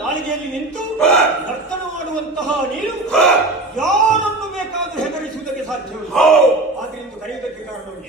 ನಾಲಿಗೆಯಲ್ಲಿ ನಿಂತು ನರ್ತನ ಮಾಡುವಂತಹ ನೀನು ಯಾರನ್ನು ಬೇಕಾದರೂ ಹೆದರಿಸುವುದಕ್ಕೆ ಸಾಧ್ಯವಿಲ್ಲ. ಆದ್ರಿಂದ ಕರೆಯುವುದಕ್ಕೆ ಕಾರಣವಿಲ್ಲ.